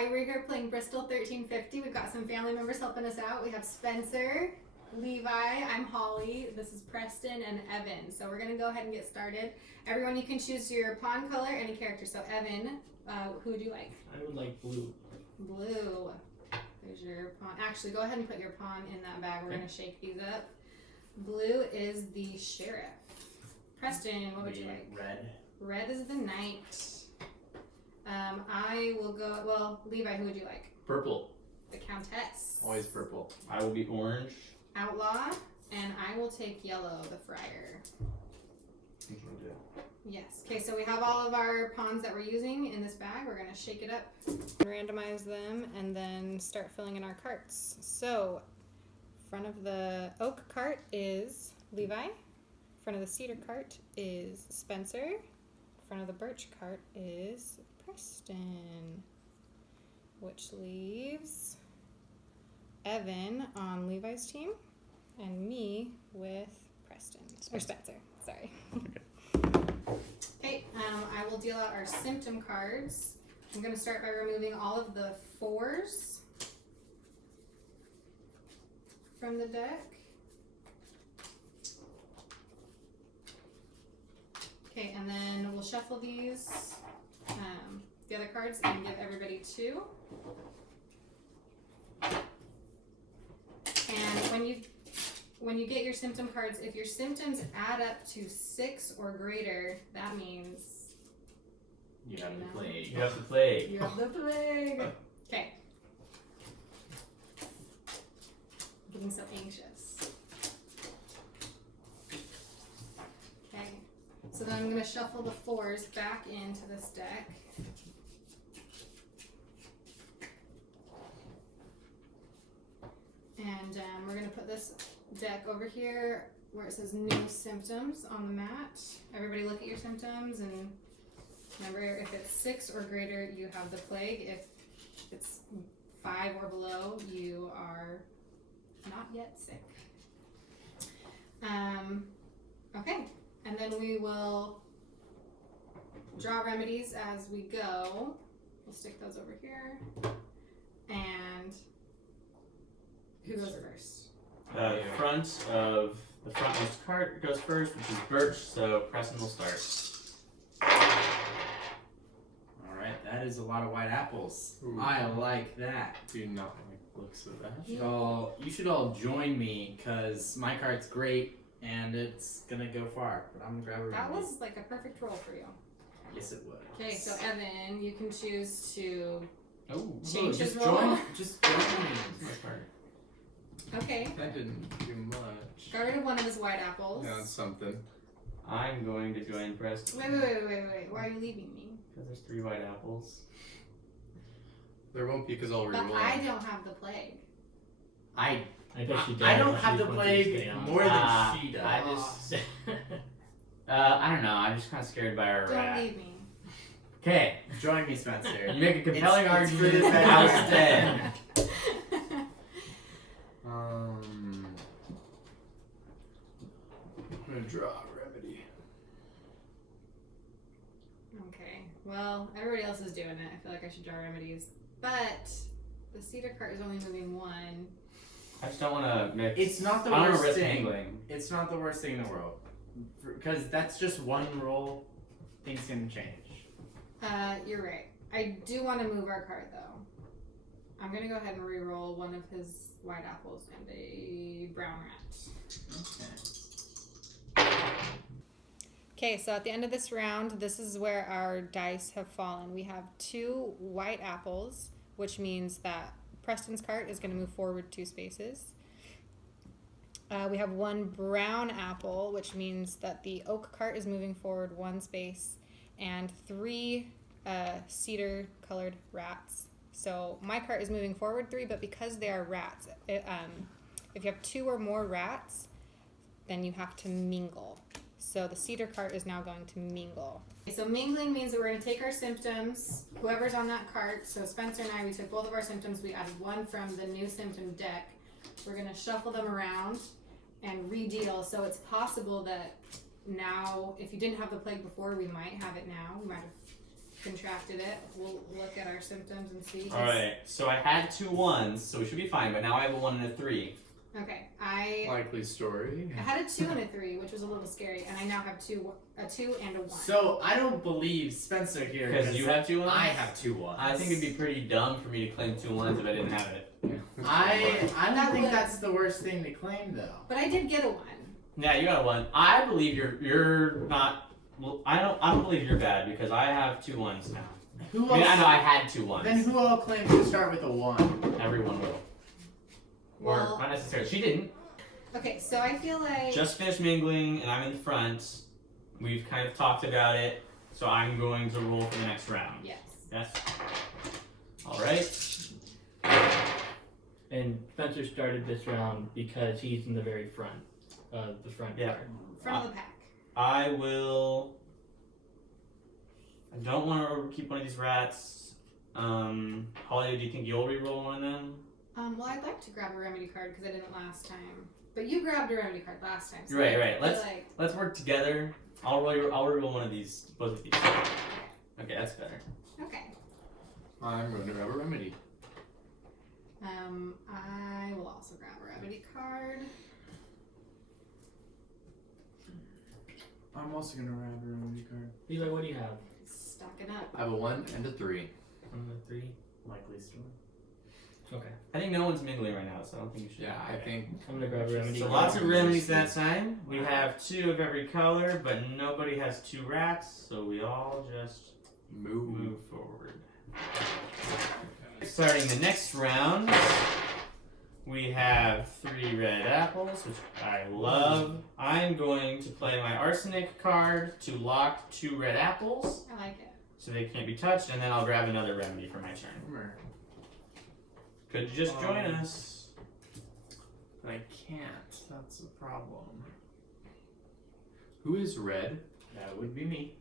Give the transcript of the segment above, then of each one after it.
Hi, we're here playing Bristol 1350. We've got some family members helping us out. We have Spencer, Levi, I'm Holly, this is Preston, and Evan. So we're going to go ahead and get started. Everyone, you can choose your pawn color, any character. So Evan, who would you like? I would like blue. Blue. There's your pawn. Actually, go ahead and put your pawn in that bag. We're going to shake these up. Blue is the sheriff. Preston, what would you like? Red. Red is the knight. I will go, well, Levi, who would you like? Purple. The countess. Always purple. I will be orange. Outlaw. And I will take yellow, the friar. Yes. Okay, so we have all of our pawns that we're using in this bag. We're going to shake it up, randomize them, and then start filling in our carts. So, front of the oak cart is Levi. Front of the cedar cart is Spencer. Front of the birch cart is Preston, which leaves Evan on Levi's team and me with Preston. Or Spencer, sorry. Okay, I will deal out our symptom cards. I'm going to start by removing all of the 4s from the deck. Okay, and then we'll shuffle these, the other cards, and give everybody 2. And when you get your symptom cards, if your symptoms add up to 6 or greater, that means You have the plague. You have the plague. you have the plague. Okay. Getting so anxious. Okay. So then I'm going to shuffle the 4s back into this deck. And we're going to put this deck over here where it says new symptoms on the mat. Everybody look at your symptoms, and remember, if it's 6 or greater, you have the plague. If it's 5 or below, you are not yet sick. Okay, and then we will draw remedies as we go. We'll stick those over here. And who goes first? The frontmost cart goes first, which is birch, so Preston will start. Alright, that is a lot of white apples. Ooh. I like that. Do not like the looks of that. You should all join me, because my cart's great, and it's gonna go far. But I'm gonna grab a That remedy. was like a perfect roll for you. Yes, it was. Okay, so Evan, you can choose to Oh, change his just roll. just join me. my card. Okay. That didn't do much. Got rid of one of his white apples. Yeah, that's something. I'm going to join Preston. Wait. Why are you leaving me? Because there's 3 white apples. There won't be because I'll But reroll. I don't have the plague. I bet she does. I don't She's have the one plague who's getting on. more than she does. I just, I don't know. I'm just kind of scared by our Don't rat. leave me. Okay, join me, Spencer. You make a compelling It's argument. for this I'll bad. stay. I'm gonna draw a remedy. Okay. Well, everybody else is doing it. I feel like I should draw remedies. But the cedar cart is only moving 1. I just don't want to mix. It's not the I don't want worst to risk thing. angling. It's not the worst thing in the world, because that's just one roll. Things can change. You're right. I do want to move our card though. I'm gonna go ahead and re-roll one of his white apples and a brown rat. Okay. Okay, so at the end of this round, this is where our dice have fallen. We have 2 white apples, which means that Preston's cart is going to move forward 2 spaces. We have 1 brown apple, which means that the oak cart is moving forward 1 space, and 3 cedar-colored rats. So my cart is moving forward 3, but because they are rats, if you have 2 or more rats, then you have to mingle. So the cedar cart is now going to mingle. Okay, so mingling means that we're going to take our symptoms, whoever's on that cart. So Spencer and I, we took both of our symptoms. We added 1 from the new symptom deck. We're going to shuffle them around and redeal. So it's possible that now, if you didn't have the plague before, we might have it now. We might have contracted it. We'll look at our symptoms and see. Alright, so I had 2 1s, so we should be fine, but now I have a 1 and a 3. Okay, I Likely story. had a 2 and a 3, which was a little scary, and I now have a 2 and a 1. So I don't believe Spencer here Because you have 2 1s? I have 2 1s. I think it'd be pretty dumb for me to claim 2 1s if I didn't have it. I don't think that's the worst thing to claim though. But I did get a 1. Yeah, you got a 1. I believe you're not. Well, I don't believe you're bad because I have 2 1s now. Who else? I mean, I know I had 2 1s. Then who all claims to start with a 1? Everyone will. Well- Or not necessarily. She didn't. Okay, so I feel like Just finished mingling and I'm in the front. We've kind of talked about it, so I'm going to roll for the next round. yes. Yes. All right. And Spencer started this round because he's in the very front of the front Yeah. card. Front of the pack. I will. I don't want to keep one of these rats. Holly, do you think you'll re-roll one of them? Well, I'd like to grab a remedy card because I didn't last time. But you grabbed a remedy card last time. So Right, I right. feel like Let's work together. I'll re-roll one of these, both of these. Okay, that's better. okay. I'm going to grab a remedy. I will also grab a remedy card. I'm also gonna grab a remedy card. Levi, what do you have? Stocking up. I have a 1 and a 3. 1 and 3. Likely story. Okay. I think no one's mingling right now, so I don't think you should. Yeah, I think. I'm gonna grab a remedy. So card. lots of remedies that time. We have 2 of every color, but nobody has 2 rats, so we all just move forward. Starting the next round, we have 3 red apples, which I love. I'm going to play my arsenic card to lock 2 red apples, I like it. so they can't be touched, and then I'll grab another remedy for my turn. Could you just join us? But I can't. That's the problem. Who is red? That would be me.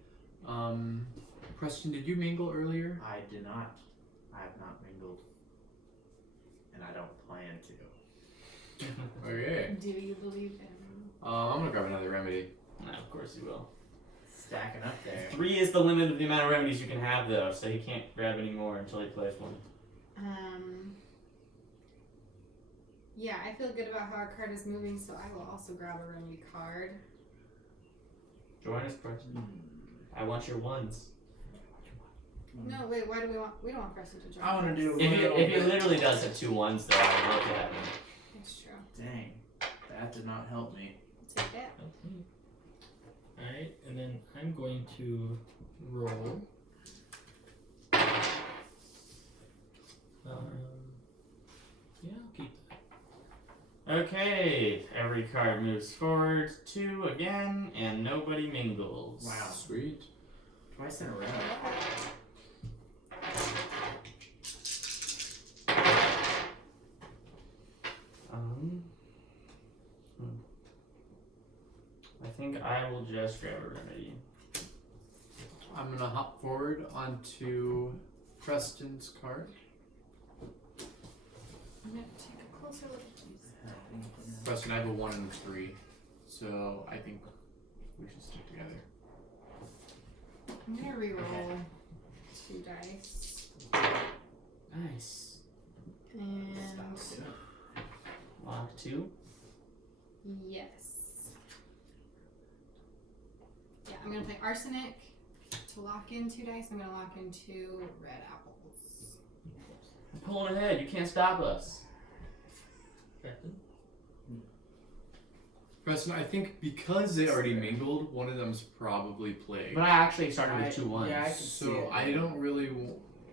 Preston, did you mingle earlier? I did not. I have not mingled. And I don't plan to. Okay. Do you believe him? I'm gonna grab another remedy. No, of course you will. Stacking up there. 3 is the limit of the amount of remedies you can have, though, so he can't grab any more until he plays one. Yeah, I feel good about how our card is moving, so I will also grab a remedy card. Join us, Preston. I want your 1s. No, wait, why do we want? We don't want Preston to join. I want to do a If little he bit. literally does have 2 1s, though, I'd love to have him. It's true. Dang. That did not help me. Take it. Okay. Alright, and then I'm going to roll. Yeah, I'll keep that. Okay, every card moves forward 2 again, and nobody mingles. Wow. Sweet. Twice in a row. I think I will just grab a remedy. I'm gonna hop forward onto Preston's card. I'm gonna take a closer look at these. Preston, I have a 1 and a 3. So I think we should stick together. I'm gonna re-roll 2 dice. Nice. And Lock 2. yes. Yeah, I'm gonna play arsenic to lock in 2 dice. I'm gonna lock in 2 red apples. I'm pulling ahead. You can't stop us. Preston? Preston, I think because they already mingled, one of them's probably plagued. But I actually started with 2 1s. Yeah, I can see So it. I don't really.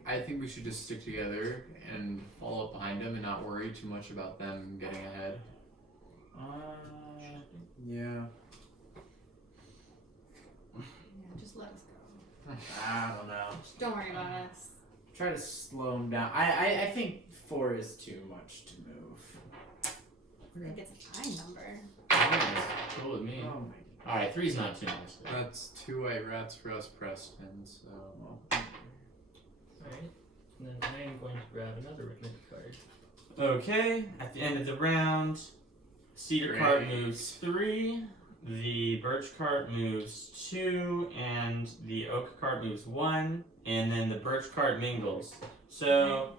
I think we should just stick together and follow up behind them and not worry too much about them getting ahead. Yeah. Yeah, just let us go. I don't know. Just don't worry about us. Try to slow him down. I think 4 is too much to move. I think it's a fine number. Cool with me. Oh my. Alright, 3's not too much. Though. That's 2 white rats for us, Preston. So Alright. And then I am going to grab another remedy card. Okay, at the end of the round, Cedar card Great. moves 3. the birch cart moves 2, and the oak cart moves 1, and then the birch cart mingles. So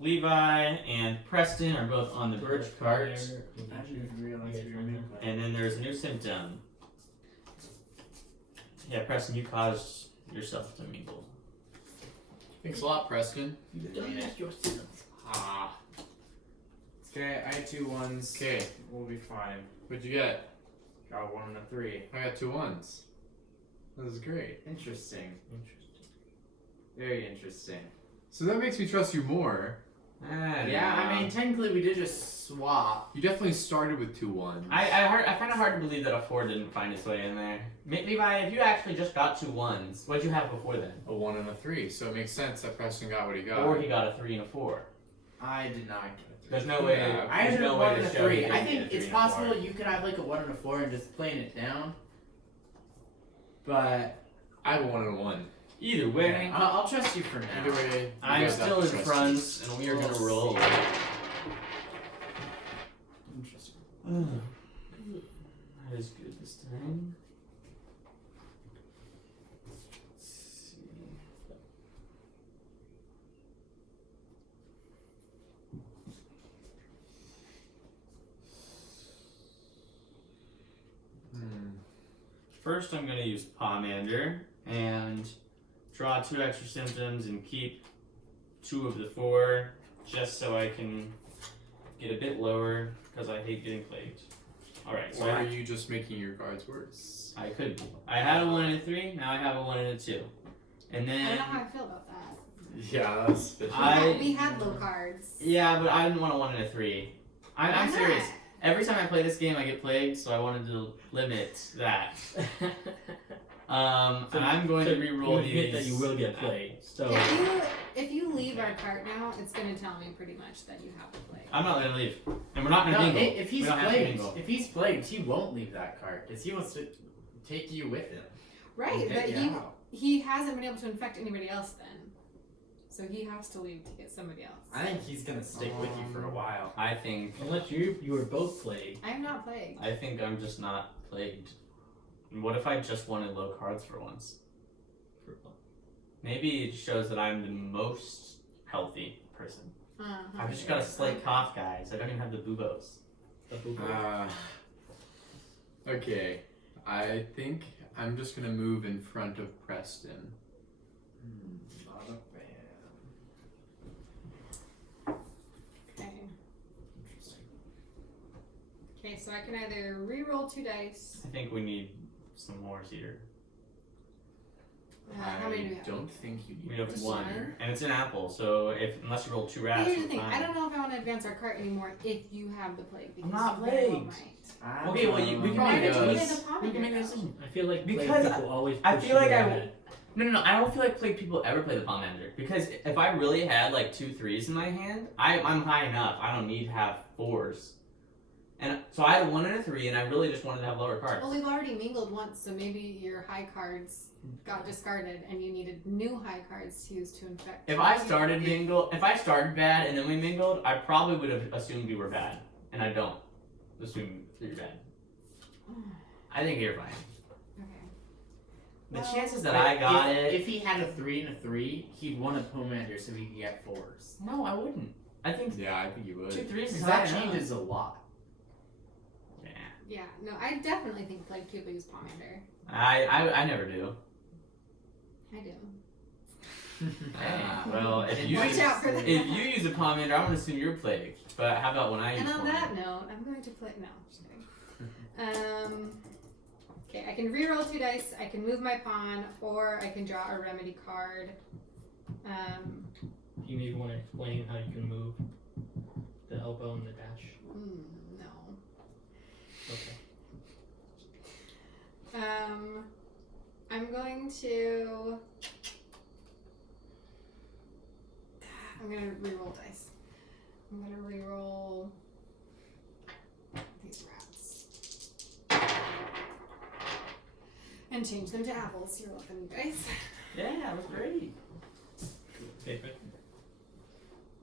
Levi and Preston are both on the birch cart, I didn't realize we were moving. and then there's a new symptom. Yeah, Preston, you caused yourself to mingle. Thanks a lot, Preston. Ah. Okay, I had 2 1s. Okay, We'll be fine. what'd you get? Got a 1 and a 3. I got 2 1s. This is great. Interesting. Very interesting. So that makes me trust you more. Yeah, I mean, technically we did just swap. You definitely started with 2 1s. I find it hard to believe that a 4 didn't find its way in there. Levi, if you actually just got 2 1s, what'd you have before then? A 1 and a 3, so it makes sense that Preston got what he got. Or he got a 3 and a 4. I did not get a 3. There's no way. I There's had no a way 1 to and a show 3. he I didn't think get a 3 it's and a 4. possible you could have like a 1 and a 4 and just playing it down. But I have a 1 and a 1. Either way, yeah, I'll trust you for now. Either way, I'm you guys still have in to trust front, and we are We'll gonna roll. see. Interesting. That is good this time. Let's see. First, I'm going to use Pomander and draw 2 extra symptoms and keep 2 of the 4 just so I can get a bit lower because I hate getting plagued. Alright, so Or are you just making your cards worse? I could be. I had a 1 and a 3, now I have a 1 and a 2. And I don't then, know how I feel about that. Yeah, that's fishy. We had low cards. yeah, but I didn't want a 1 and a 3. I'm Why serious. not? Every time I play this game, I get plagued, so I wanted to limit that. And I'm going to re-roll you these. admit that you will get played. So If you leave our cart now, it's gonna tell me pretty much that you have to play. I'm not going to leave. And we're not going to No, mingle. if he's We don't have to plagued, mingle. he won't leave that cart because he wants to take you with him. Right, Okay, but yeah. he hasn't been able to infect anybody else then. So he has to leave to get somebody else. I think he's gonna stick with you for a while. I think unless you were both plagued. I'm not plagued. I'm just not plagued. And what if I just wanted low cards for once? Maybe it shows that I'm the most healthy person. I've just got a slight cough, guys. I don't even have the buboes. Okay. I think I'm just gonna move in front of Preston. Not a fan. Okay. Interesting. Okay, so I can either re-roll 2 dice. I think we need some more here. How many do we have? don't think you need We have Just 1, one? and it's an apple. So unless you roll 2 rats, Here's the we're thing. fine. I don't know if I want to advance our cart anymore if you have the plague. Because not you very well plagued. might. Okay, well, we can Why make did you a play does. the we can pomander make a though? decision. I feel like plagued Because people always I push feel like you I ahead. No, I don't feel like plague people ever play the Pomander. Because if I really had like 2 3s in my hand, I'm high enough. I don't need to have 4s. And so I had a 1 and a 3, and I really just wanted to have lower cards. Well, we've already mingled once, so maybe your high cards got discarded and you needed new high cards to use to infect. If I started bad and then we mingled, I probably would have assumed we were bad. And I don't assume you're bad. I think you're fine. Okay. The Well, chances that I got it... If he had a 3 and a 3, he'd want a Pomander so he could get 4s. No, I wouldn't. I think Yeah, I think you would. 2 3s is Because high that enough. changes a lot. Yeah. Yeah, no, I definitely think plague people use pomander. I never do. I do. Well, if you Watch out for that. if you use a pomander, I'm gonna assume you're plagued. But how about when I use And on one? that note, I'm going to play. No, just kidding. Okay, I can re-roll 2 dice. I can move my pawn, or I can draw a remedy card. You maybe want to explain how you can move the elbow and the dash. No. Okay. I'm going to. I'm gonna re-roll dice. I'm gonna re-roll these rats and change them to apples. You're welcome, you guys. Yeah, it was great. Favorite.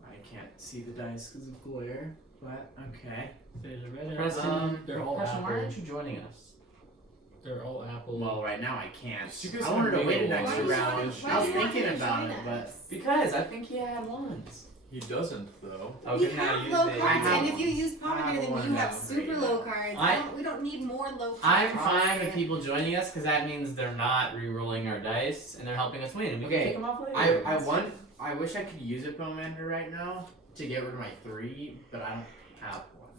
I can't see the dice because of glare, but okay. There's a red Preston, apple. They're all Preston, why aren't apples. you joining us? They're all apple. Well, right now I can't. You guys I wanted to have wait an mega extra ones. round. Why I was do you want thinking him to about join it, but us? Because I think he had ones. He doesn't though. Oh, We good, now have use low it. cards, have and if you one. use I have Pomegranate, then one you have now. super low cards. We don't need more low cards. I'm fine with people joining us because that means they're not re-rolling our dice and they're helping us win. And we Okay, can take them off later. I wish I could use a Pomander right now to get rid of my 3, but I don't have one.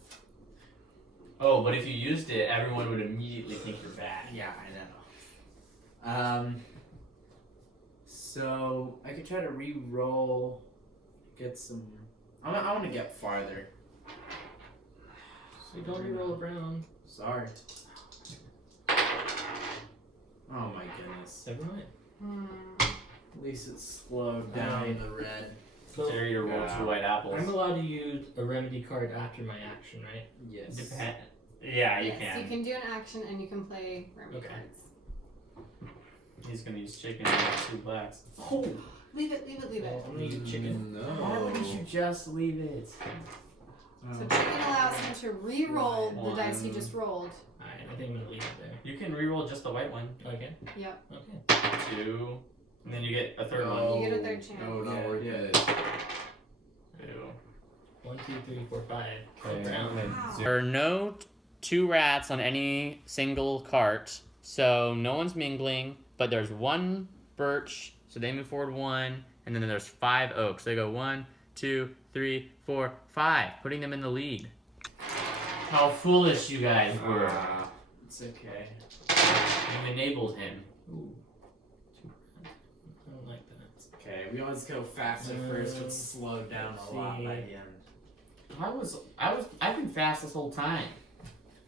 Oh, but if you used it, everyone would immediately think you're bad. Yeah, I know. So I could try to re-roll, get some. I want to get farther. So don't re-roll a brown. Sorry. Oh my goodness. Never mind. At least it's slowed down the red. So Dare you to roll Yeah. 2 white apples. I'm allowed to use a remedy card after my action, right? Yes. Depend- Yeah, you Yes, can. you can do an action and you can play remedy Okay. cards. He's gonna use chicken and have 2 blacks. Oh, Leave it, leave it, leave it. Well, I'm gonna use chicken. No. why wouldn't you just leave it? So chicken allows him to re-roll the dice he One. just rolled. Alright, I think I'm gonna leave it there. You can re-roll just the white one. Okay. Yep. Okay. 2, and then you get a third No. one. You get a third chance. No, not Yeah, worth yeah. it. 2. 1, 2, 3, 4, 5. Okay. Brown. Wow. There are no 2 rats on any single cart, so no one's mingling, but there's 1 birch, so they move forward 1, and then there's 5 oaks. They go 1, 2, 3, 4, 5, putting them in the lead. How foolish you guys were. It's okay. You enabled him. Ooh. I don't like that. Okay, we always go fast at first, but slowed down a lot by the end. I've been fast this whole time.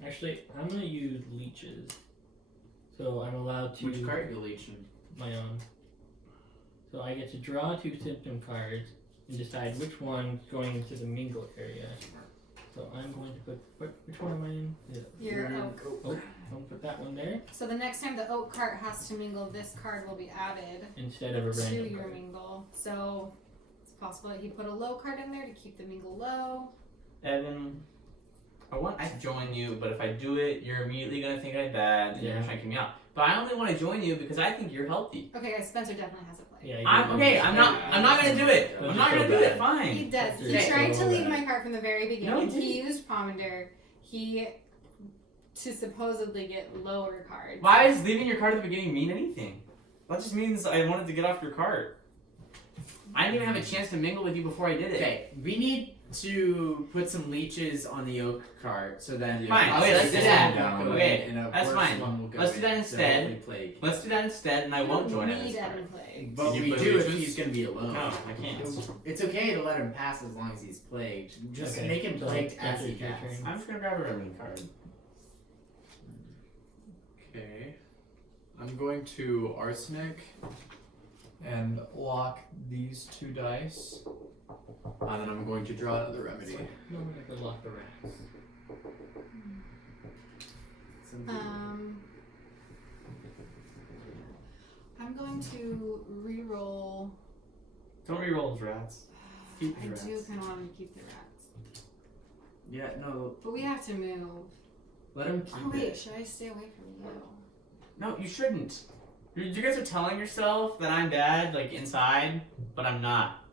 Actually, I'm gonna use leeches. So I'm allowed to. Which card you leeching? My own. So I get to draw 2 symptom cards and decide which one's going into the mingle area. So I'm going to put which one am I in? Your oak. I'll put that one there So the next time the oak cart has to mingle, this card will be added instead of a to random your card. mingle. So it's possible that he put a low card in there to keep the mingle low. Evan, I want to join you, but if I do it, you're immediately gonna think I'm bad, and you're Yeah. gonna try to kick me out. But I only want to join you because I think you're healthy. Okay, guys, Spencer definitely has a play. Yeah, I'm okay. I'm not gonna do it. I'm not gonna do it. He Fine. does. He Okay. tried to leave my cart from the very beginning. No, he he didn't. used Pomander. To supposedly get lower cards. Why does leaving your card at the beginning mean anything? That just means I wanted to get off your cart. I didn't even have a chance to mingle with you before I did it. Okay, we need to put some leeches on the oak cart so then Fine, okay, let's do this that. one will go Okay, in, and a that's worse fine. one will go Let's do in, that so instead. hopefully plague. Let's do that instead, and I won't We join don't it. need this Evan time. play. But Can you we play do if leeches? he's gonna be alone. No, I can't. It's okay to let him pass as long as he's plagued. Just Okay, make him so plagued as that's he your passes. turn. I'm just gonna grab a remedy card. Okay. I'm going to arsenic and lock these 2 dice. And then I'm going to draw another remedy. No, we're gonna go lock the rats. I'm going to re-roll. Don't re-roll those rats. Keep I the do rats. kind of want to keep the rats. Yeah, no, But we have to move. let him keep Oh wait, it. should I stay away from you? No, you shouldn't. You guys are telling yourself that I'm bad, like inside, but I'm not.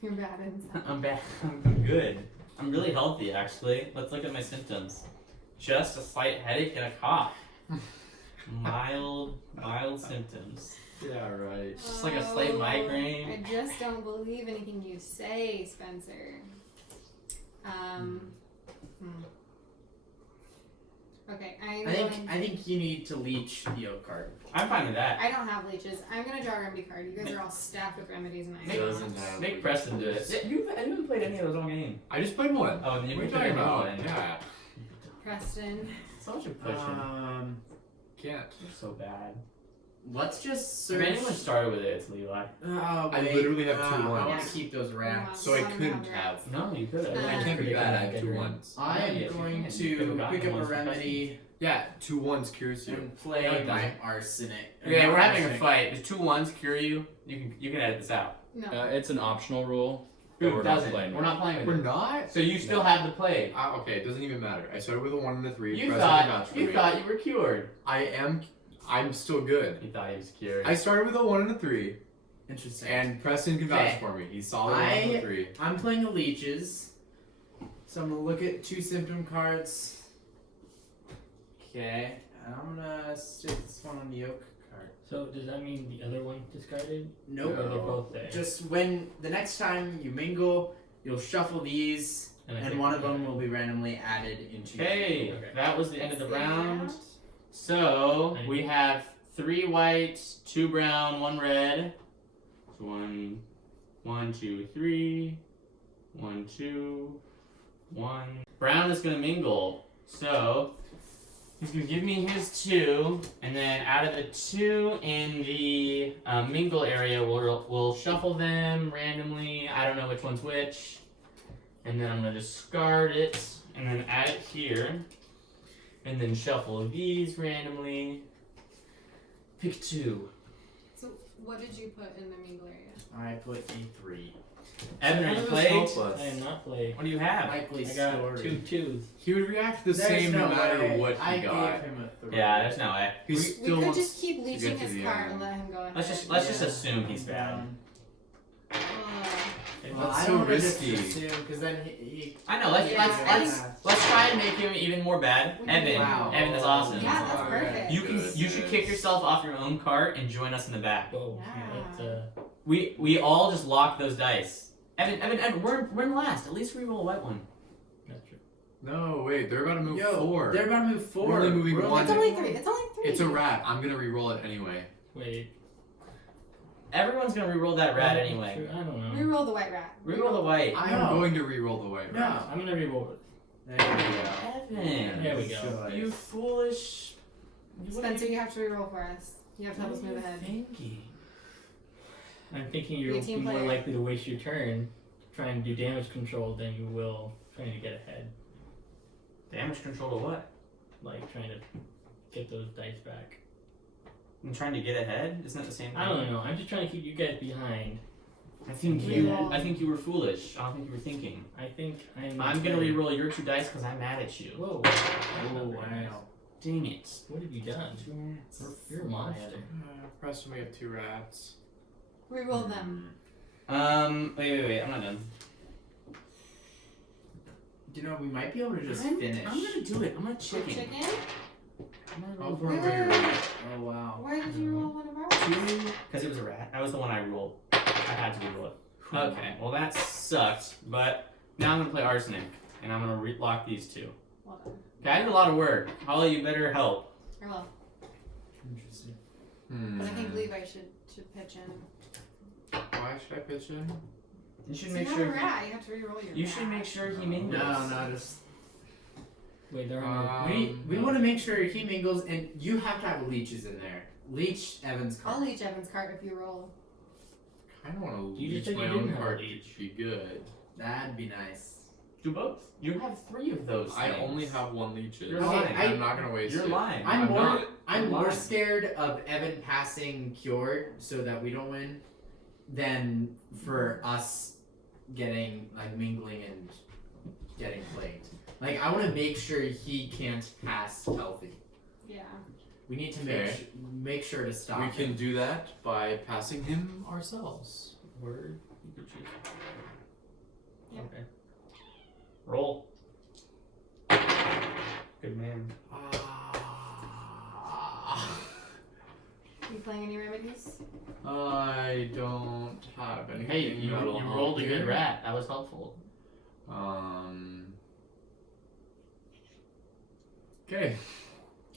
You're bad inside. I'm bad. I'm good. I'm really healthy, actually. Let's look at my symptoms. Just a slight headache and a cough. mild symptoms. Yeah, right. Just like a slight migraine. I just don't believe anything you say, Spencer. Okay, I think you need to leech the oak card. I'm fine with that. I don't have leeches. I'm gonna draw a remedy card. You guys are all stacked with remedies, and I Make- don't. Doesn't have Make leeches. Preston do it. Yeah, you haven't played any of those all game. I just played one. Oh, and you What are you can talking pick another about? one. Yeah. Preston. So much of pushing. Can't. You're so bad. Let's just If search. anyone started with it, it's Levi. Oh, I wait. literally have 2 I want ones. to keep those rats. So I One couldn't have have. No, you could have. I can't be bad, I have 2 ones. I am yes, you going can. You could've to gotten pick up a ones for remedy Yeah, 2 ones cures you. and play No, it my doesn't. arsenic. Okay, we're having a Arsenic. fight. Does 2 ones cure you? You can edit this out. No. It's an optional rule. that Who we're not doesn't? playing We're with. not playing with We're it. not? So you still No. have to play. Okay, it doesn't even matter. I started with a 1 and a 3. You Preston can vouch thought for you me. thought you were cured. I'm still good. You thought he was cured. I started with a 1 and a 3, Interesting. and Preston can vouch Okay. for me. He's solid 1 and a 3. I'm playing the leeches, so I'm gonna look at 2 symptom cards. Okay, and I'm gonna stick this one on the oak card. So does that mean the other one discarded? Nope. Or are they both there? Just when the next time you mingle, you'll shuffle these, I and think- one of them will be randomly added into your Okay, Okay. that was the end of the That's round. So Thank we you. have 3 white, 2 brown, 1 red. So 1, 2, 3. 1, 2, 1. Brown is gonna mingle. So he's gonna give me his 2, and then out of the 2 in the mingle area, we'll shuffle them randomly. I don't know which one's which, and then I'm gonna discard it, and then add it here, and then shuffle these randomly. Pick 2. So what did you put in the mingle area? I put E3. Evan, How are you does this played? help us? I am not playing. What do you have? Likely I got story. 2 twos. He would react the There's same no no matter way. what I he got. gave him a 3. Yeah, there's no way. He We still could wants just keep to leeching get to his the cart end. and let him go ahead. Let's just assume he's bad. Uh, Well, That's I so don't wanna risky. just assume, because then he I know. Let's Yeah, let's try and make him even more bad. We can do Evan, Wow. Evan, that's awesome. Yeah, that's Alright. perfect. You should kick yourself off your own cart and join us in the back. Whoa. Yeah. That's, We all just lock those dice. Evan, we're in last. At least re-roll a white one. that's true. No, wait, they're about to move Yo, 4. they're about to move forward. We're only moving We're one. It's only 3. It's only 3. It's a rat. I'm gonna re-roll it anyway. Wait. Everyone's gonna re-roll that rat That's anyway. true. I don't know. Reroll the white rat. Re-roll the white. I No. am going to re-roll the white No. rat. I'm gonna reroll it. There you Evan, There we go. you foolish. Spencer, you have to reroll for us. You have to help us What are move you ahead. thinking? I'm thinking Be you're a team more player. likely to waste your turn trying to do damage control than you will trying to get ahead. Damage control to what? Like trying to get those dice back. I'm trying to get ahead. Isn't that the same thing? I don't know. I'm just trying to keep you guys behind. I think Reroll. I think you were foolish. I don't think you were thinking. I think I'm. I'm gonna re-roll your 2 dice because I'm mad at you. Whoa. go. Oh, wow. Dang it. What have you done? 2 rats. You're a monster. Preston, we have 2 rats. Reroll them. Wait. I'm not done. You know, we might be able to just I'm- finish. I'm gonna do it. I'm gonna chicken. Chicken? I'm gonna Oh, roll for Wait, a wait, bigger wait. rat. Oh, wow. Why did you roll one of ours? 2 because it was a rat. That was the one I rolled. I had to re-roll it. Okay, well that sucked, but now I'm gonna play arsenic, and I'm gonna lock these 2. Well done. Okay, I did a lot of work. Holly, you better help. I will. Interesting. But I think Levi should pitch in. Why should I pitch in? You should So make you have a sure. rat. You have to reroll your You rat. should make sure he mingles. No, just Wait, they're on. we want to make sure he mingles, and you have to have leeches in there. Leech Evans I'll card. leech Evan's cart if you roll. I don't want to You just leech said my you own didn't have a card leech. to be good. That'd be nice. Do both. You have 3 of those. I things. only have 1 leeches. You're lying. I'm not gonna waste You're it. lying. I'm more not. I'm more lying. scared of Evan passing cured so that we don't win than for us getting like mingling and getting plagued. Like I want to make sure he can't pass healthy. Yeah. We need to Okay. make sure to stop. We him. can do that by passing him ourselves. Word. You could choose. Yeah. Okay. Roll. Good man. You playing any remedies? I don't have anything. Hey, you that'll help rolled a good you. rat. That was helpful. Okay.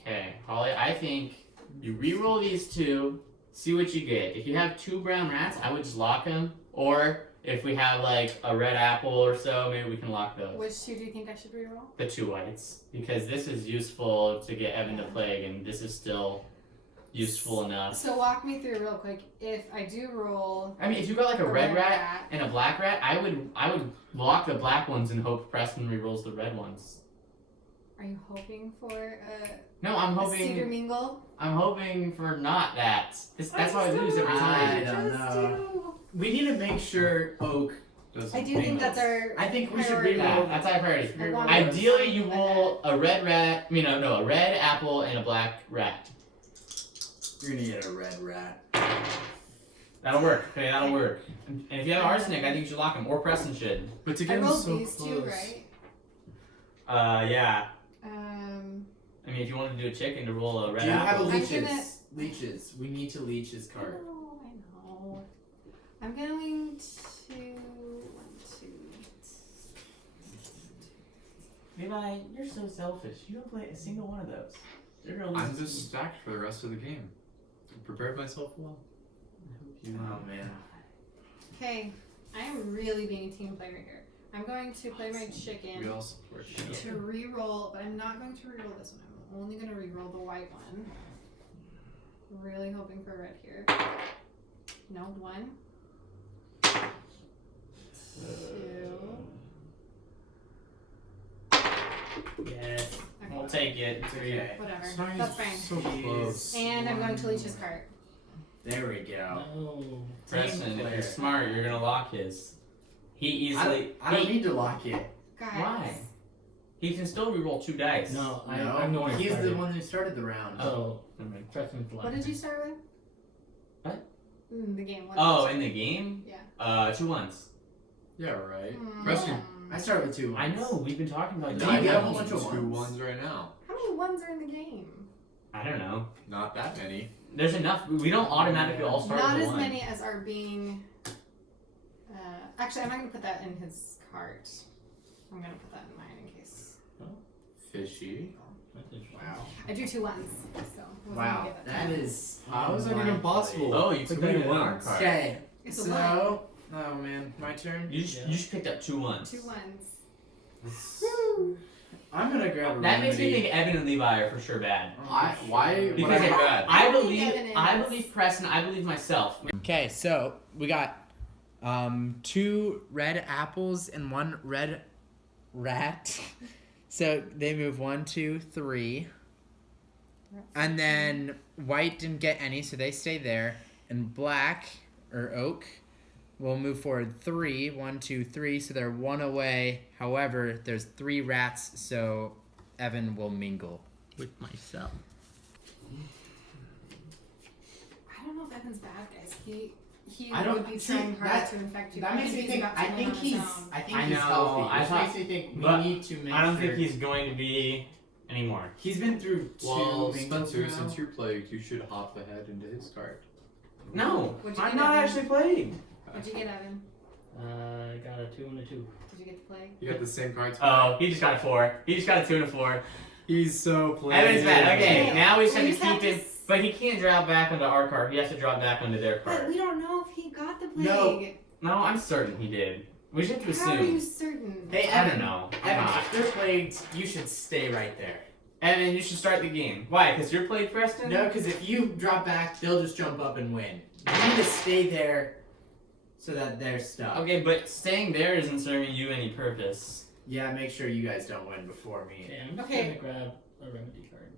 Okay, Holly, I think you re-roll these 2, see what you get. If you have 2 brown rats, I would just lock them. Or if we have like a red apple or so, maybe we can lock those. Which 2 do you think I should reroll? The 2 whites. Because this is useful to get Evan to plague, and this is still useful enough. So walk me through real quick. If I do roll I mean, if you got like a red rat and a black rat, I would lock the black ones and hope Preston re-rolls the red ones. are you hoping for a No, I'm cedar hoping. mingle? I'm hoping for not that. That's how I lose every I time. don't know. We need to make sure Oak I do think that's our. I think we should priority. reroll. That's high priority. I want Ideally, to- you roll a red rat. A red apple and a black rat. You're gonna get a red rat. That'll work. Okay, that'll work. And if you have arsenic, I think you should lock him, or Preston should. But to I get him rolled so these close. two, right? Yeah. Um, I mean, if you want to do a chicken to roll a red Do you have a apple. leeches? gonna- Leeches. We need to leech his I card. know. I'm going to 1, 2. Levi, you're so selfish. You don't play a single one of those. You're gonna lose. I'm just stacked for the rest of the game. I prepared myself well. Oh man. Okay, I am really being a team player here. I'm going to play my chicken We all support each other. to re-roll, but I'm not going to re-roll this one. I'm only going to re-roll the white one. Really hoping for red here. No, 1, 2. Yes. Okay, We'll take it. Okay. whatever. Sorry, That's fine. So close. And I'm going to leech his card. There we go. No. Preston, Team if player. you're smart, you're gonna lock his. He I easily. don't need to lock it. Guys. Why? He can still reroll 2 dice. No, No, I'm the one who he's started. the one who started the round. So, Never mind. Preston's left. What did you start with? What? The game. What Oh, did in the game? Yeah. 2 1s. Yeah, right. you Preston. I started with 2 I ones. know. We've been talking about. Do I you get a have whole bunch of 2 ones? ones right now. How many ones are in the game? I don't know. Not that many. There's enough. We don't automatically all start Not with as 1. many as are being. Actually, I'm not gonna put that in his cart. I'm gonna put that in mine in case. Fishy. That's interesting. Wow. I drew 2 ones, so. I wasn't gonna Wow. give it to That him. is. How is that even possible? Oh, you So put that many in our ones. card. Okay. It's a So, one. oh man, my turn. You just picked up 2 1s. 2 ones. I'm gonna grab a That makes me remedy. think Evan and Levi are for sure bad. Why Because would I be bad? I I think believe Evan is. I believe Preston. I believe myself. Okay, so we got 2 red apples and 1 red rat. So they move 1, 2, 3. And then white didn't get any, so they stay there. And black, or oak, will move forward 3. 1, 2, 3. So they're 1 away. However, there's 3 rats, so Evan will mingle. With myself. I don't know if Evan's bad, guys. He I don't- would be see, trying hard that- to infect you. That makes me he's think. about to I win think on his he's. own. I think I he's know, healthy. I Which thought- makes me think we but need to make I don't sure. think he's going to be anymore. He's been through 2 Well, mingles Spencer, now. since you're plagued, you should hop ahead into his card. No, What'd you I'm get, not Evan? actually playing. What'd you get, Evan? I got a 2 and a 2. Did you get to play? You got the same cards. Oh, he just got a 4. He just got a 2 and a 4. He's so plagued. Evan's bad. Okay, Yeah. now we just We have just to have keep to him. But he can't drop back onto our card. He has to drop back onto their But card. we don't know if he got the plague. No. No, I'm certain he did. We just have to How are you assume. certain? Hey, I Evan. don't know. I'm Evan, not. if they're plagued, you should stay right there. Evan, you should start the game. Why? Because you're played Preston? No, because if you drop back, they'll just jump up and win. You need to stay there so that they're stuck. Okay, but staying there isn't serving you any purpose. Yeah, make sure you guys don't win before me. Okay, I'm just Okay. gonna grab a remedy card.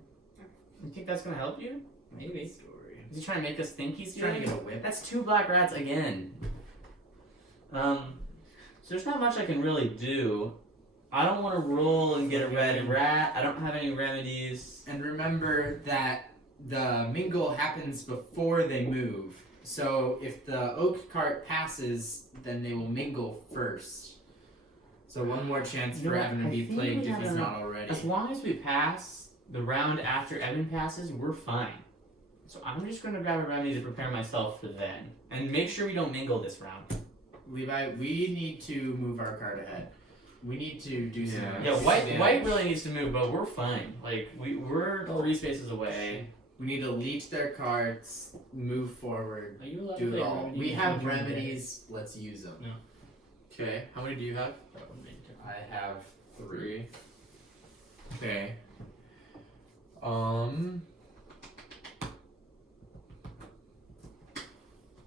You think that's gonna help you? Maybe. Story. Is he trying to make us think he's He's trying to doing? get a whip. That's 2 black rats again. So there's not much I can really do. I don't want to roll and get a red rat. I don't have any remedies. And remember that the mingle happens before they move. So if the oak cart passes, then they will mingle first. So 1 more chance You know for what? Evan to I be think plagued we if have he's enough- not already. As long as we pass the round after Evan passes, we're fine. So I'm just gonna grab a remedy to prepare myself for then, and make sure we don't mingle this round. Levi, we need to move our card ahead. We need to do some. Yeah. Yeah, white really needs to move, but we're fine. Like we're 3 spaces away. We need to leech their cards, move forward, Are you allowed do to it play all. remedy We if have you do remedies. Let's use them. Okay, how many do you have? that? That would make it- I have 3. 3. Okay.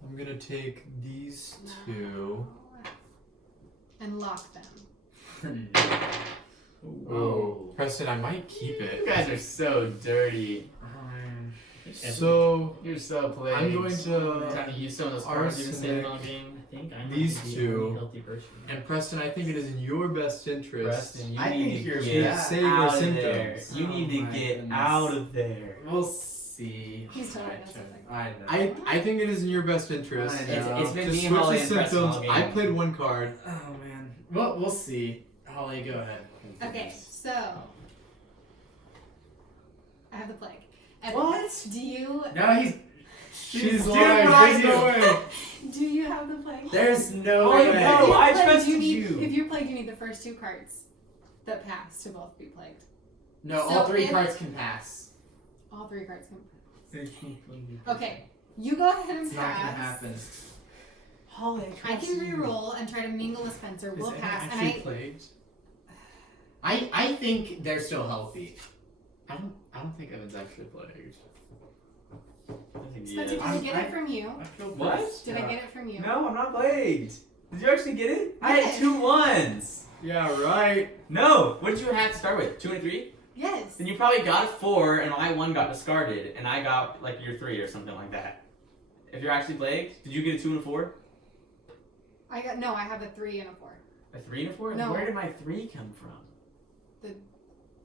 I'm gonna take these 2. And lock them. Oh. Preston, I might keep it. You guys are so dirty. So You're so played. I'm going to Trying to use some of those cards you've been saving all game. think I'm These the two. only healthy person. And Preston, I think it is in your best interest. Preston, you I need think to you're get bad. Save your out of symptoms. there. You Oh need to my get goodness. out of there. We'll see. He's totally I knows something. I know. I think it is in your best interest. I know. It's been to me, switch Holly, the and Preston symptoms. all I game. played one card. Oh man. Well, we'll see. Holly, go ahead. Okay, so I have the plague. Evan, What? Do you No, he's. She's doing lying. what I There's do. no way. do you have the plague? There's no I way. know. If you're I plagued, trusted you need, you. If you're plagued, you need the first 2 cards that pass to both be plagued. No, So all 3 if- cards can pass. All 3 cards can. Very sneaky. Okay, you go ahead and It's not pass. gonna happen. Holly, I can re-roll and try to mingle with Spencer. We'll pass, and I. plagued? I think they're still healthy. I don't think Evan's actually plagued. Spencer, did I I'm- get I- it from you? I feel What? pretty Did I stuck. get it from you? No, I'm not plagued. Did you actually get it? I Yes. had 2 1s. Yeah, right. No. What did you have to start with? 2 and 3? Yes. Then you probably got a 4, and my 1 got discarded, and I got like your 3 or something like that. If you're actually plagued, did you get a 2 and a 4? I got no. I have a 3 and a 4. A 3 and a 4? No. Where did my 3 come from?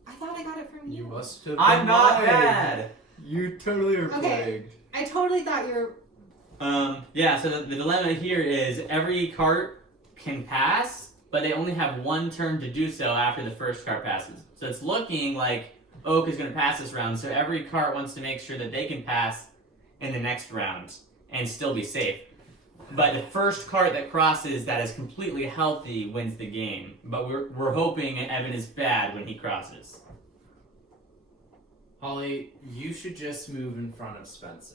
I thought I got it from you. You must have. I'm been not lying. bad. You totally are Okay. plagued. I totally thought you were. Yeah, so the dilemma here is every cart can pass, but they only have 1 turn to do so after the first cart passes. So it's looking like Oak is going to pass this round, so every cart wants to make sure that they can pass in the next round and still be safe. But the first cart that crosses that is completely healthy wins the game. But we're hoping Evan is bad when he crosses. Holly, you should just move in front of Spencer.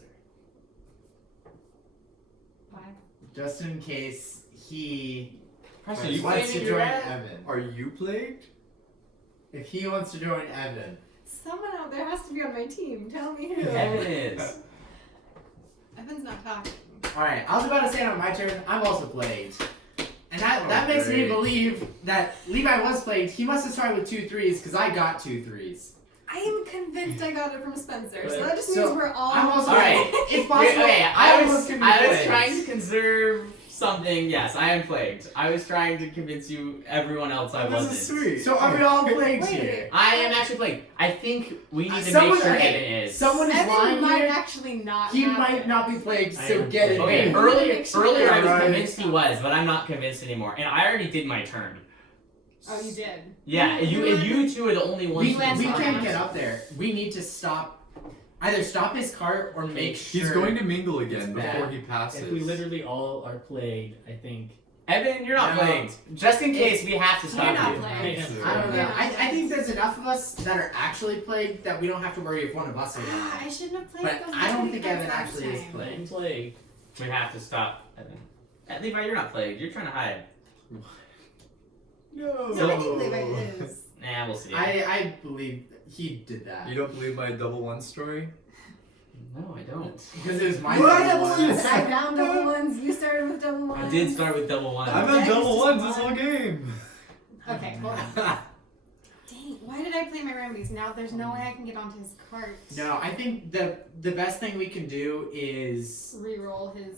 Why? Just in case he Preston, you wants claiming to you're join bad? Evan. Are you plagued? If he wants to join Evan. Someone out there has to be on my team. Tell me who. Evan is. Evan's not talking. Alright, I was about to say on my turn, I'm also plagued. And that Oh, makes me great. believe that Levi was plagued. He must have started with 2 3s because I got 2 3s. I am convinced I got it from Spencer, so But- that just So, means we're all. I'm also Alright. It's possible. Okay, I I almost could be was plagued. trying to conserve something. Yes, I am plagued. I was trying to convince you, everyone else, I This wasn't. is sweet. So are we all plagued Wait. here? I am actually plagued. I think we need to Someone- make sure okay, Evan is. someone is Evan lying might here. actually not. He have might it. not be plagued, I so am get it. Okay, Yeah. earlier Make sure I was you're right. convinced he was, but I'm not convinced anymore. And I already did my turn. Oh, you did. Yeah, you two are the only ones. We who went we can on. can't stop. get up there. We need to stop. Either stop his cart or make sure. He's going to mingle again It's before bad. he passes. If we literally all are plagued, I think. Evan, you're not No. plagued. Just in case we have to You're stop not you. plagued. I don't know. Yeah. I think there's enough of us that are actually plagued that we don't have to worry if one of us is Ah, I not. shouldn't have played But those I don't many think cards Evan last actually is time. plagued. I'm plagued. We have to stop Evan. Levi, you're not plagued. You're trying to hide. No. No, I think Levi is. Nah, we'll see. I believe he did that. You don't believe my double 1 story? No, I don't. Because it was my You What? had double one. ones. I found double ones. You started with double ones. I did start with double one. I've Yeah, had double it's 1s just this whole game. Okay, hold on. Dang, why did I play my remedies? Now there's no way I can get onto his cart. No, I think the best thing we can do is Reroll his.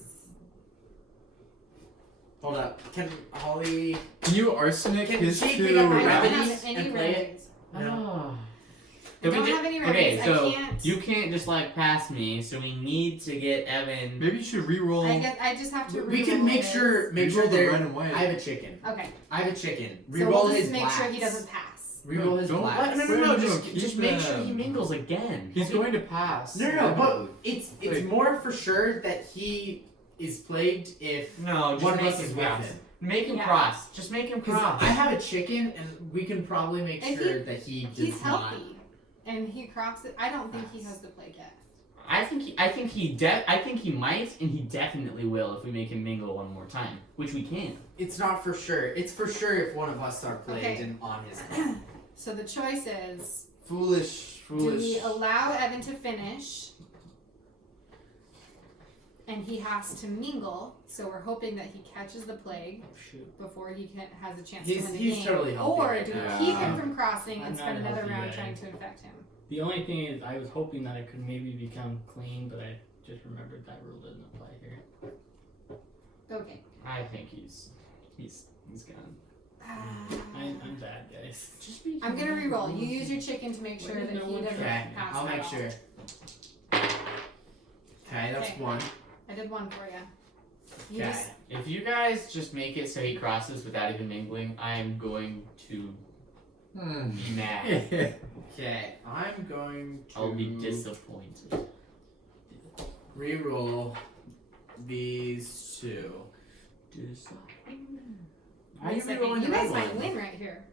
hold up. Can Holly? Can you arsenic Can his she two pick up I a don't remedy? have remedies any and play it? remedies. Oh. I don't have any remedies. Okay, so I can't. you can't just like pass me, so we need to get Evan. Maybe you should re-roll. I guess I just have to. We can reroll make his. sure re-roll the there. red and white. I have a chicken. Okay. I have a chicken. So Reroll we'll his just make sure he blacks. doesn't pass. Reroll his Don't blacks. What? No, no, Wait, no, no, just keep make sure he them. mingles again. He's going to pass. No, but it's Wait. more for sure that he is plagued if No, just one of make us him is with cross. him. Make him Yeah. cross. Just make him Because cross. I have a chicken, and we can probably make If sure that he does He's not. healthy, and he crosses. I don't think he has the plague yet. I think he might, and he definitely will if we make him mingle one more time, which we can. It's not for sure. It's for sure if one of us are plagued Okay. and on his. So the choice is: Foolish. do we allow Evan to finish, and he has to mingle? So we're hoping that he catches the plague Shoot. before he has a chance He's- to win the he's game. totally healthy or right do we now. keep him from crossing I'm and not spend a another healthy round guy. trying to infect him? The only thing is, I was hoping that I could maybe become clean, but I just remembered that rule doesn't apply here. Okay. I think he's gone. I'm bad, guys. Just be. I'm gonna re-roll. You use your chicken to make sure Wait, that no he one- doesn't Okay, pass. I'll at make all. sure. Okay, that's Okay. 1. I did 1 for you. You Okay. just, If you guys just make it so he crosses without even mingling, I am going to be mad. Okay, I'm going to I'll be disappointed. re-roll these 2. Why are wait a you second. re-rolling You the red guys might one? win right here.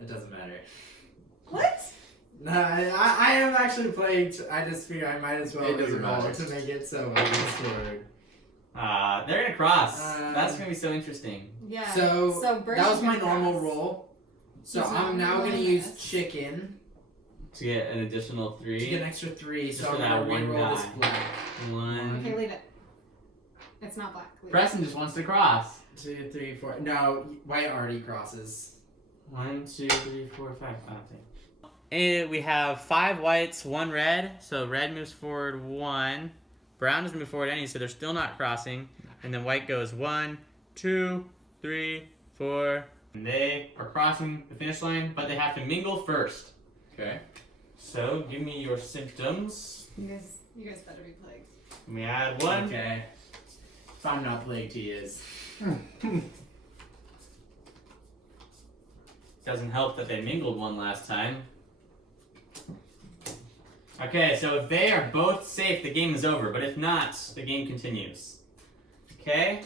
It doesn't matter. What? No, I am actually playing. I just figure I might as well It doesn't re-roll matter. to make it so I can forward. They're gonna cross. Um, That's gonna be so interesting. Yeah. So Birch that was is my gonna normal cross. roll. So He's not I'm now gonna rolling use this. chicken To get an additional to get 3. an extra 3. Just So for I'm that gonna one re-roll this die. black. 1. Okay, leave it. It's not black. Leave it. Preston just wants to cross. 2, 3, 4. No, white already crosses. 1, 2, 3, 4, 5. I don't think. And we have 5 whites, 1 red. So red moves forward 1. Brown doesn't move forward any, so they're still not crossing. And then white goes 1, 2, 3, 4. And they are crossing the finish line, but they have to mingle first. Okay. So give me your symptoms. You guys better be plagued. Let me add 1. Okay. If I'm not plagued, he is. Doesn't help that they mingled 1 last time. Okay, so if they are both safe, the game is over. But if not, the game continues. Okay?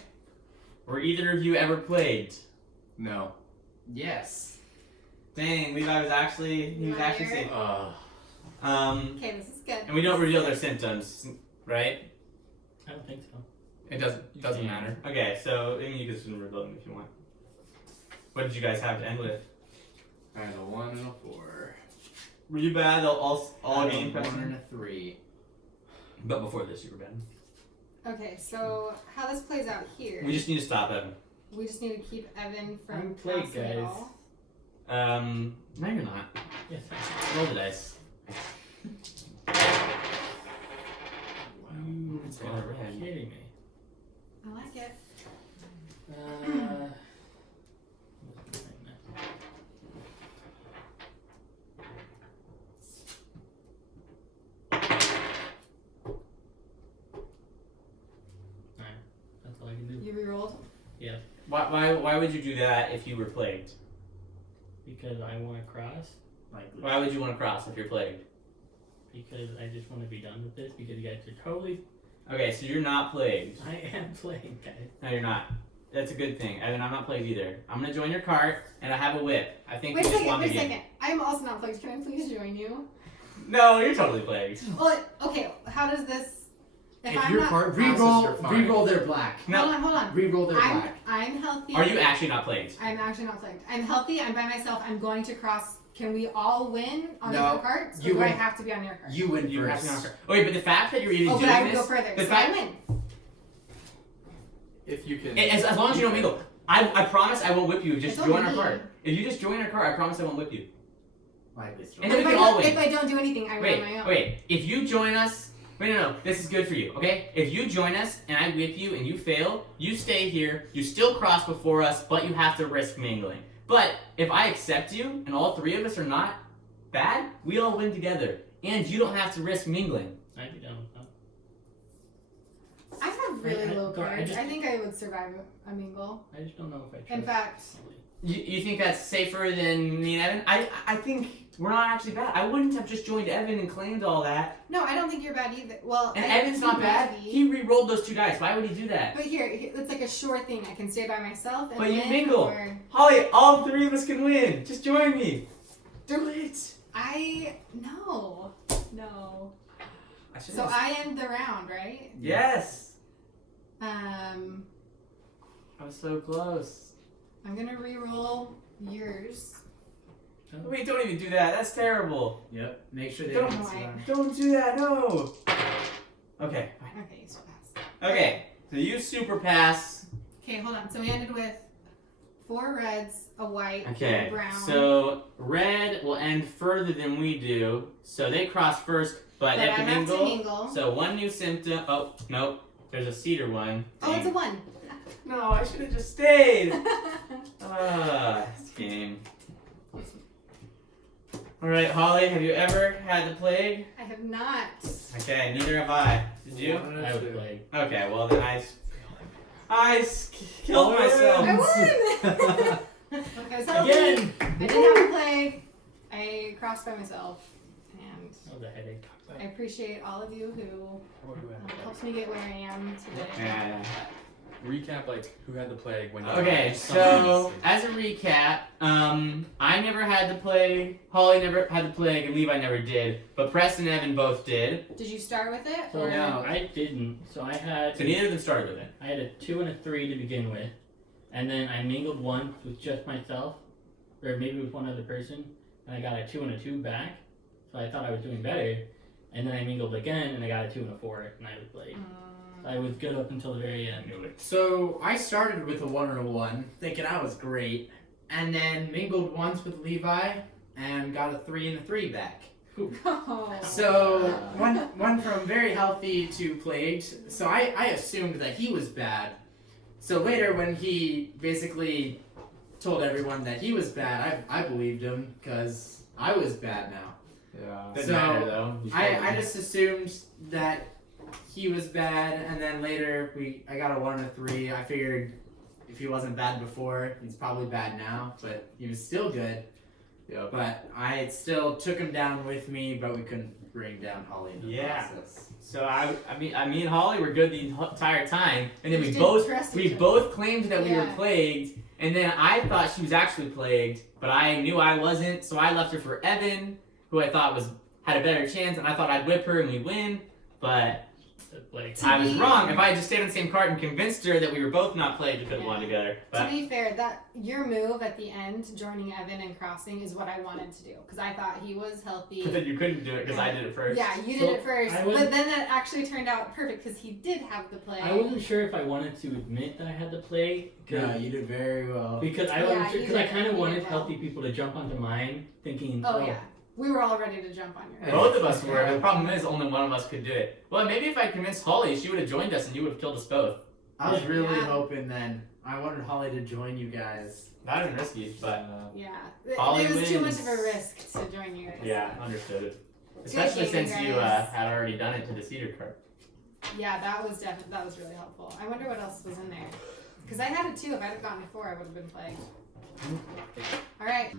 Were either of you ever plagued? No. Yes. Dang, Levi was actually You wanna hear safe. it? Okay, this is good. And we don't reveal their symptoms, right? I don't think so. It doesn't matter. Okay, so I mean, you can just reveal them if you want. What did you guys have to end with? I had a 1 and a 4. Were you bad all I game, have a 1 Preston? and a 3. But before this, you were bad. Okay, so how this plays out here, We just need to stop Evan. we just need to keep Evan from I'm plagued, passing it guys. all. No, you're not. Yes, Roll the dice. You It's got a are red. kidding me. I like it. That's all I can do. You re-rolled? Why would you do that if you were plagued? Because I want to cross. Likely. Why would you want to cross if you're plagued? Because I just want to be done with this. Because you guys are totally. Okay, so you're not plagued. I am playing, guys. No, you're not. That's a good thing. Evan, I'm not plagued either. I'm gonna join your cart, and I have a whip. I think Wait a we just second, won the wait a game. second. I'm also not plagued. Can I please join you? No, you're totally plagued. Well, okay, how does this... If I'm your not... card passes, you're fine. Re-roll their black. No. Hold on. Re-roll their I'm black. healthy. Are you actually not plagued? I'm actually not plagued. I'm healthy. I'm by myself. I'm going to cross. Can we all win on No, different carts? Or you do I win. have to be on your cart? You win You have to first. be on your cart. Okay, but the fact that you're even Oh, but doing I would this, go further. the So fact- I win. If you can. as long as you don't mingle, I promise I won't whip you. Just It's join only our me. cart. If you just join our cart, I promise I won't whip you. Like this. And But then if we I, can all don't, win. if I don't do anything, I win on my own. Wait. If you join us, no. This is good for you, okay? If you join us and I whip you and you fail, you stay here. You still cross before us, but you have to risk mingling. But if I accept you and all 3 of us are not bad, we all win together, and you don't have to risk mingling. I'd be down with that. I have really I- low go- I cards. just- I think I would survive a mingle. I just don't know if I trust. In fact, Molly. You think that's safer than me and Evan? I think we're not actually bad. I wouldn't have just joined Evan and claimed all that. no, I don't think you're bad either. Well, And I Evan's not might bad. be. He re-rolled those 2 dice. Why would he do that? But here, it's like a sure thing. I can stay by myself and But you win, mingle. or Holly, all 3 of us can win. Just join me. Do it. no. I should So I end the round, right? Yes. I was so close. I'm gonna re-roll yours. Wait, don't even do that. That's terrible. Yep. Make sure they Don't- don't survive. Don't do that. No. Okay. Fine. Okay, you still pass. Okay. So you super pass. Okay, hold on. So we ended with 4 reds, a white, Okay. a brown. So red will end further than we do. So they cross first, but they I have to have mingle. to mingle. So 1 new symptom. Oh, nope. There's a cedar one. Oh, it's a 1. No, I should have just stayed. This game. Alright, Holly, have you ever had the plague? I have not. Okay, neither have I. Did you? I was like, Okay, well then killed myself. I won! I was healthy. again! I didn't have a plague. I crossed by myself. And That was a headache. I appreciate all of you who helps me get where I am today. Yeah. Recap like who had the plague when you Okay, so as a recap, I never had the plague, Holly never had the plague, and Levi never did, but Preston and Evan both did. Did you start with it? So Or no, I didn't. So I had So neither of them started with it. I had a 2 and a 3 to begin with, and then I mingled once with just myself, or maybe with one other person, and I got a 2 and a 2 back. So I thought I was doing better, and then I mingled again, and I got a 2 and a 4, and I was played. I was good up until the very end. So I started with a 1 and a 1, thinking I was great, and then mingled once with Levi and got a 3 and a 3 back. Oh. So went from very healthy to plagued. So I assumed that he was bad. So later when he basically told everyone that he was bad, I believed him because I was bad now. Yeah. Doesn't matter though. I just assumed that he was bad, and then later I got a 1 and a 3. I figured if he wasn't bad before, he's probably bad now, but he was still good. Yep. But I still took him down with me, but we couldn't bring down Holly in the process. So me and Holly were good the entire time, and then You we didn't trust both each other. claimed that we were Yeah. plagued, and then I thought she was actually plagued, but I knew I wasn't, so I left her for Evan, who I thought had a better chance, and I thought I'd whip her and we'd win, but Like, To I was me- wrong. If I had just stayed on the same card and convinced her that we were both not plagued, we could have won together. To But be fair, that your move at the end, joining Evan and crossing, is what I wanted to do because I thought he was healthy. but then you couldn't do it because I did it first. Yeah, you So, did it first, I was- but then that actually turned out perfect because he did have the plague. I wasn't sure if I wanted to admit that I had the plague. Yeah, you did very well. Because I Yeah, wasn't sure, you because I did- kind of you wanted did well. healthy people to jump onto mine, thinking, Oh yeah, we were all ready to jump on your. Both of us were. The problem is only one of us could do it. Well, maybe if I convinced Holly, she would have joined us and you would have killed us both. I was really Yeah. hoping then. I wanted Holly to join you guys. That would have been risky, but Yeah, Holly it was too much wins. of a risk to join you guys. yeah, understood. Especially gaming, since you guys. had already done it to the cedar card. Yeah, that was really helpful. I wonder what else was in there. Because I had it too. If I'd have gotten it 4, I would have been plagued. All right.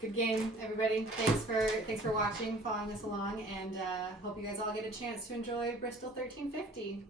Good game, everybody. Thanks for watching, following us along, and hope you guys all get a chance to enjoy Bristol 1350.